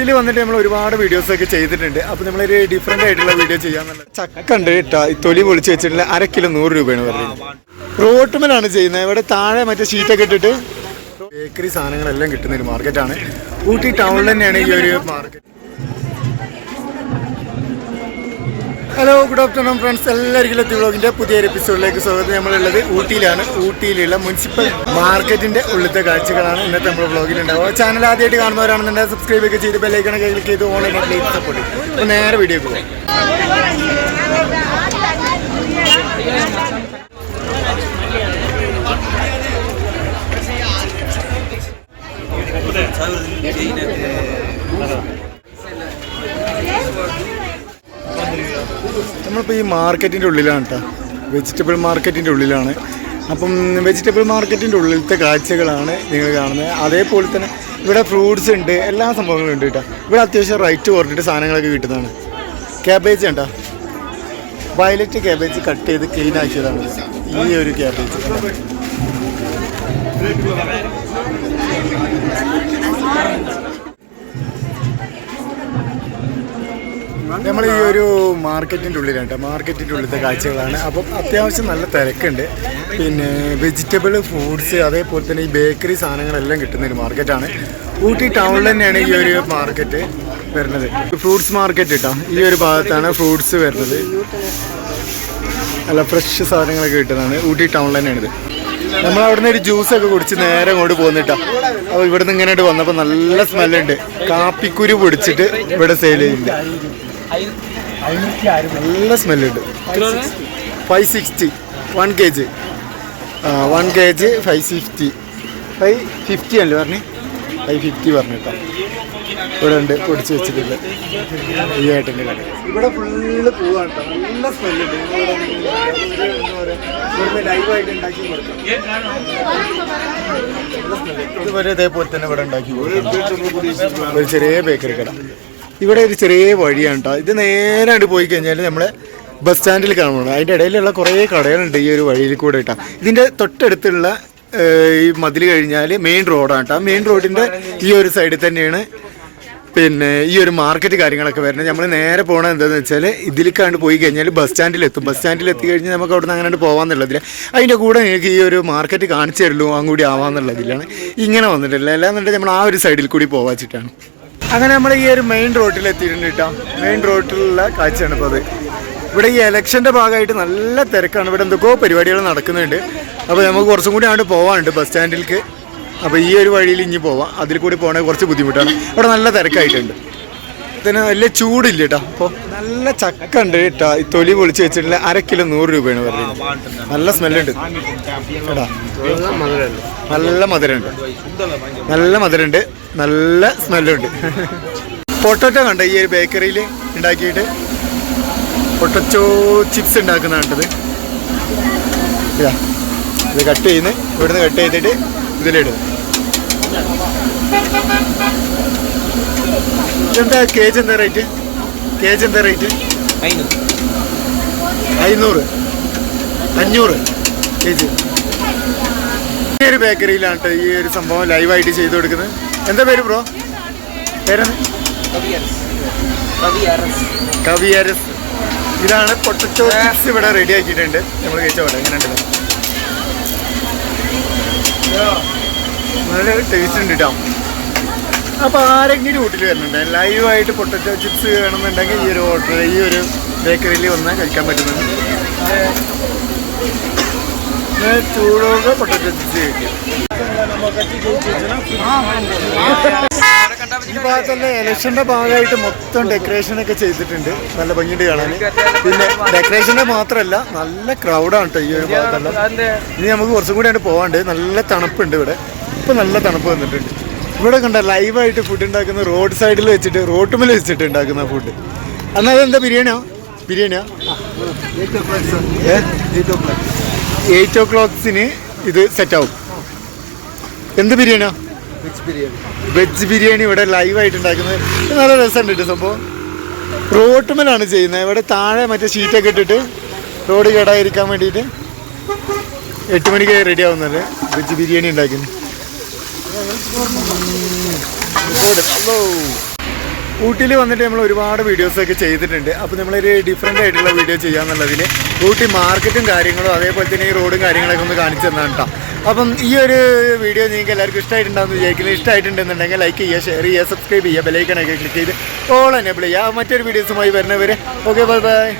ഊട്ടിയിൽ വന്നിട്ട് നമ്മൾ ഒരുപാട് വീഡിയോസ് ഒക്കെ ചെയ്തിട്ടുണ്ട്. അപ്പോൾ നമ്മളൊരു ഡിഫറെന്റ് ആയിട്ടുള്ള വീഡിയോ ചെയ്യാൻ ചക്ക ഉണ്ട് കേട്ടോ തൊലി പൊളിച്ച് വെച്ചിട്ടുള്ള അര കിലോ നൂറ് രൂപയാണ് പറയുന്നത് റോട്ടുമലാണ് ചെയ്യുന്നത്. ഇവിടെ താഴെ മറ്റേ ഷീറ്റൊക്കെ ഇട്ടിട്ട്. ബേക്കറി സാധനങ്ങളെല്ലാം കിട്ടുന്ന ഒരു മാർക്കറ്റാണ് ഊട്ടി ടൗണിൽ തന്നെയാണ് ഈ ഒരു market hello good afternoon friends എല്ലാവർക്കും എത്തി വ്ളോഗിന്റെ പുതിയൊരു എപ്പിസോഡിലേക്ക് സ്വാഗതം. നമ്മളുള്ളത് ഊട്ടിയിലാണ്. ഊട്ടിയിലുള്ള മുനിസിപ്പൽ മാർക്കറ്റിന്റെ ഉള്ളിലത്തെ കാഴ്ചകളാണ് ഇന്നത്തെ നമ്മുടെ വ്ളോഗിൽ ഉണ്ടാവുക. ചാനൽ ആദ്യമായിട്ട് കാണുന്നവരാണെന്നുണ്ടെങ്കിൽ സബ്സ്ക്രൈബ് ഒക്കെ ചെയ്ത് ബെല്ലൈക്കണൊക്കെ ക്ലിക്ക് ചെയ്ത് ഓൺലൈൻ ആയിട്ട് സപ്പോർട്ട് ചെയ്യും. അപ്പോൾ നേരെ വീഡിയോ പോകും. നമ്മളിപ്പോൾ ഈ മാർക്കറ്റിന്റെ ഉള്ളിലാണ് കേട്ടോ വെജിറ്റബിൾ മാർക്കറ്റിന്റെ ഉള്ളിലാണ്. അപ്പം വെജിറ്റബിൾ മാർക്കറ്റിന്റെ ഉള്ളിലത്തെ കാഴ്ചകളാണ് നിങ്ങൾ കാണുന്നത്. അതേപോലെ തന്നെ ഇവിടെ ഫ്രൂട്ട്സ് ഉണ്ട് എല്ലാ സംഭവങ്ങളും ഉണ്ട് കേട്ടോ ഇവിടെ അത്യാവശ്യം റൈറ്റ് കുറഞ്ഞിട്ട് സാധനങ്ങളൊക്കെ കിട്ടുന്നതാണ്. ക്യാബേജ് ഉണ്ടോ വയലറ്റ് ക്യാബേജ് കട്ട് ചെയ്ത് ക്ലീൻ ആക്കിയതാണ്. ഈ ഒരു ക്യാബേജ്. നമ്മൾ ഈ ഒരു മാർക്കറ്റിന്റെ ഉള്ളിലാണ് കേട്ടോ. മാർക്കറ്റിന്റെ ഉള്ളിലത്തെ കാഴ്ചകളാണ്. അപ്പം അത്യാവശ്യം നല്ല തിരക്കുണ്ട്. പിന്നെ വെജിറ്റബിൾ ഫ്രൂട്ട്സ് അതേപോലെ തന്നെ ഈ ബേക്കറി സാധനങ്ങളെല്ലാം കിട്ടുന്ന ഒരു മാർക്കറ്റാണ്. ഊട്ടി ടൗണിൽ തന്നെയാണ് ഈ ഒരു മാർക്കറ്റ് വരുന്നത്. ഫ്രൂട്ട്സ് മാർക്കറ്റ് കേട്ടോ ഈ ഒരു ഭാഗത്താണ് ഫ്രൂട്ട്സ് വരുന്നത്. നല്ല ഫ്രഷ് സാധനങ്ങളൊക്കെ കിട്ടുന്നതാണ്. ഊട്ടി ടൗണിൽ തന്നെയാണിത്. നമ്മൾ അവിടുന്ന് ഒരു ജ്യൂസ് ഒക്കെ കുടിച്ച് നേരെ അങ്ങോട്ട് പോകുന്നിട്ടാ അപ്പോൾ ഇവിടുന്ന് ഇങ്ങനെ വന്നപ്പോൾ നല്ല സ്മെല്ലുണ്ട് കാപ്പിക്കുരു പൊടിച്ചിട്ട് ഇവിടെ സെയിൽ ചെയ്യുന്നുണ്ട് നല്ല സ്മെല്ലുണ്ട് five sixty one K G one K G five sixty five fifty അല്ലേ പറഞ്ഞു? ഫൈവ് ഫിഫ്റ്റി പറഞ്ഞു കേട്ടോ. ഇവിടെ ഉണ്ട് പൊടിച്ച് വെച്ചിട്ടുണ്ട്. ഈ ഏട്ടന്റെ കട. ഇവിടെ ഫുള്ള് പൂവാണ് കേട്ടോ. നല്ല സ്മെല്ലുണ്ട് ഇവിടെ ലൈവായിട്ട് ഉണ്ടാക്കി കൊടുക്കും. ഇതുവരെ ഇതേപോലെ തന്നെ ഇവിടെ ഉണ്ടാക്കി ഒരു ചെറിയ ബേക്കറി കട. ഇവിടെ ഒരു ചെറിയ വഴിയാണ് കേട്ടോ ഇത് നേരായിട്ട് അങ്ങോട്ട് പോയി കഴിഞ്ഞാൽ നമ്മളെ ബസ് സ്റ്റാൻഡിൽ കാണുന്നത് അതിന്റെ ഇടയിലുള്ള കുറേ കടകളുണ്ട് ഈ ഒരു വഴിയിൽ കൂടെ കേട്ടോ ഇതിന്റെ തൊട്ടടുത്തുള്ള ഈ മതിൽ കഴിഞ്ഞാൽ മെയിൻ റോഡാണ് കേട്ടോ മെയിൻ റോഡിന്റെ ഈ ഒരു സൈഡിൽ തന്നെയാണ് പിന്നെ ഈ ഒരു മാർക്കറ്റ് കാര്യങ്ങളൊക്കെ വരുന്നത്. നമ്മൾ നേരെ പോകണത് എന്താണെന്ന് വെച്ചാൽ ഇതിലേക്കാണ്ട് പോയി കഴിഞ്ഞാൽ ബസ് സ്റ്റാൻഡിൽ എത്തും. ബസ് സ്റ്റാൻഡിൽ എത്തി കഴിഞ്ഞാൽ നമുക്ക് അവിടെ നിന്ന് അങ്ങനെ പോകാമെന്നുള്ളതില്ല അതിന്റെ കൂടെ നിങ്ങൾക്ക് ഈ ഒരു മാർക്കറ്റ് കാണിച്ചു തരുള്ളൂ അങ്ങൂടി ആവാമെന്നുള്ളതിലാണ് ഇങ്ങനെ വന്നിട്ടില്ല. അല്ലാന്നുണ്ടെങ്കിൽ നമ്മൾ ആ ഒരു സൈഡിൽ കൂടി പോവാച്ചിട്ടാണ്. അങ്ങനെ നമ്മൾ ഈ ഒരു മെയിൻ റോഡിൽ എത്തിയിട്ടുണ്ട് കേട്ടോ മെയിൻ റോഡിലുള്ള കാഴ്ചയാണ് ഇപ്പോൾ അത്. ഇവിടെ ഈ ഇലക്ഷന്റെ ഭാഗമായിട്ട് നല്ല തിരക്കാണ്. ഇവിടെ എന്തൊക്കെയോ പരിപാടികൾ നടക്കുന്നുണ്ട്. അപ്പോൾ നമുക്ക് കുറച്ചും കൂടി അങ്ങോട്ട് പോകാനുണ്ട് ബസ് സ്റ്റാൻഡിലേക്ക് അപ്പോൾ ഈ ഒരു വഴിയിൽ ഇനി പോവാം. അതിൽ കൂടി പോകണമെങ്കിൽ കുറച്ച് ബുദ്ധിമുട്ടാണ്. അവിടെ നല്ല തിരക്കായിട്ടുണ്ട്. ഇതിന് വലിയ ചൂടില്ല കേട്ടോ അപ്പോൾ നല്ല ചക്ക ഉണ്ട് കേട്ടോ ഈ തൊലി പൊളിച്ച് വെച്ചിട്ടുള്ള അര കിലോ നൂറ് രൂപയാണ് പറയുന്നത് നല്ല സ്മെല്ലുണ്ട്. നല്ല മധുരമുണ്ട്. നല്ല മധുരമുണ്ട്. നല്ല സ്മെല്ലുണ്ട്. പൊട്ടറ്റോ കണ്ട ഈ ഒരു ബേക്കറിയിൽ ഉണ്ടാക്കിയിട്ട്? പൊട്ടറ്റോ ചിപ്സ് ഉണ്ടാക്കുന്ന ഇതാ ഇത് കട്ട് ചെയ്യുന്നത് ഇവിടുന്ന് കട്ട് ചെയ്തിട്ട് ഇതിലിടും. ഇതെന്താ കേജ് എന്താ റേറ്റ് കേജ് എന്താ റേറ്റ് അഞ്ഞൂറ് അഞ്ഞൂറ് കേജ് ഈ ഒരു ബേക്കറിയിലാണ് ഈ ഒരു സംഭവം ലൈവായിട്ട് ചെയ്തു കൊടുക്കുന്നത്. എന്താ പേര് ബ്രോ പേരെന്ത്? കവിയരസ്. ഇതാണ് പൊട്ടറ്റോ ചിപ്സ് ഇവിടെ റെഡി ആക്കിയിട്ടുണ്ട്. നമ്മൾ കഴിച്ച പോലെ എങ്ങനെയുണ്ട് നല്ല ടേസ്റ്റ് ഉണ്ട് കേട്ടോ അപ്പോൾ ആരെങ്കിലും വീട്ടിൽ വരുന്നുണ്ട്? ലൈവായിട്ട് പൊട്ടറ്റോ ചിപ്സ് വേണമെന്നുണ്ടെങ്കിൽ ഈ ഒരു ഹോട്ടൽ ഈ ഒരു ബേക്കറിയിൽ വന്ന് കഴിക്കാൻ പറ്റുന്നുണ്ട് ചൂടോടെ പൊട്ടറ്റോ ചിപ്സ് കഴിക്കും. ഈ ഭാഗത്തുള്ള ഇലക്ഷന്റെ ഭാഗമായിട്ട് മൊത്തം ഡെക്കറേഷൻ ഒക്കെ ചെയ്തിട്ടുണ്ട്. നല്ല ഭംഗിയുണ്ട് കാണാൻ. പിന്നെ ഡെക്കറേഷന്റെ മാത്രമല്ല നല്ല ക്രൗഡാണ് കേട്ടോ ഈ ഒരു ഭാഗത്തെല്ലാം. ഇനി നമുക്ക് കുറച്ചും കൂടി അങ്ങോട്ട് പോകാണ്ട് നല്ല തണുപ്പുണ്ട് ഇവിടെ. ഇപ്പൊ നല്ല തണുപ്പ് വന്നിട്ടുണ്ട്. ഇവിടെ കണ്ട ലൈവായിട്ട് ഫുഡ് ഉണ്ടാക്കുന്ന റോഡ് സൈഡിൽ വെച്ചിട്ട് റോട്ടുമേൽ വെച്ചിട്ട് ഉണ്ടാക്കുന്ന ഫുഡ് എന്നാൽ അതെന്താ ബിരിയാണിയോ? ബിരിയാണിയോ? എയ്റ്റ് ഓ ക്ലോക്സിന് ഇത് സെറ്റ് ആവും. എന്ത് ബിരിയാണിയോ? വെജ് ബിരിയാണി. വെജ് ബിരിയാണി ഇവിടെ ലൈവായിട്ട് ഉണ്ടാക്കുന്നത്. നല്ല രസമുണ്ട് കേട്ടോ സംഭവം. റോട്ടുമലാണ് ചെയ്യുന്നത്. ഇവിടെ താഴെ മറ്റേ ഷീറ്റൊക്കെ ഇട്ടിട്ട് റോഡ് കേടായിരിക്കാൻ വേണ്ടിയിട്ട് എട്ട് മണിക്ക് റെഡി ആവുന്നത്. വെജ് ബിരിയാണി ഉണ്ടാക്കുന്നു ഊട്ടിയിൽ വന്നിട്ട് നമ്മൾ ഒരുപാട് വീഡിയോസൊക്കെ ചെയ്തിട്ടുണ്ട്. അപ്പോൾ നമ്മളൊരു ഡിഫറെന്റ് ആയിട്ടുള്ള വീഡിയോ ചെയ്യാമെന്നുള്ളതിൽ ഊട്ടി മാർക്കറ്റും കാര്യങ്ങളും അതേപോലെ തന്നെ ഈ റോഡും കാര്യങ്ങളൊക്കെ ഒന്ന് കാണിച്ചു തന്നാണ് കേട്ടോ അപ്പം ഈ ഒരു വീഡിയോ നിങ്ങൾക്ക് എല്ലാവർക്കും ഇഷ്ടമായിട്ടുണ്ടാകുന്ന വിചാരിക്കുന്നത് ഇഷ്ടമായിട്ടുണ്ടെന്നുണ്ടെങ്കിൽ ലൈക്ക് ചെയ്യുക ഷെയർ ചെയ്യുക സബ്സ്ക്രൈബ് ചെയ്യുക ബെലൈക്കണൊക്കെ ക്ലിക്ക് ചെയ്ത് ഓൾ എനേബിൾ ചെയ്യുക. മറ്റൊരു വീഡിയോസുമായി വരുന്നവർ ഓക്കെ ബൈ ബൈ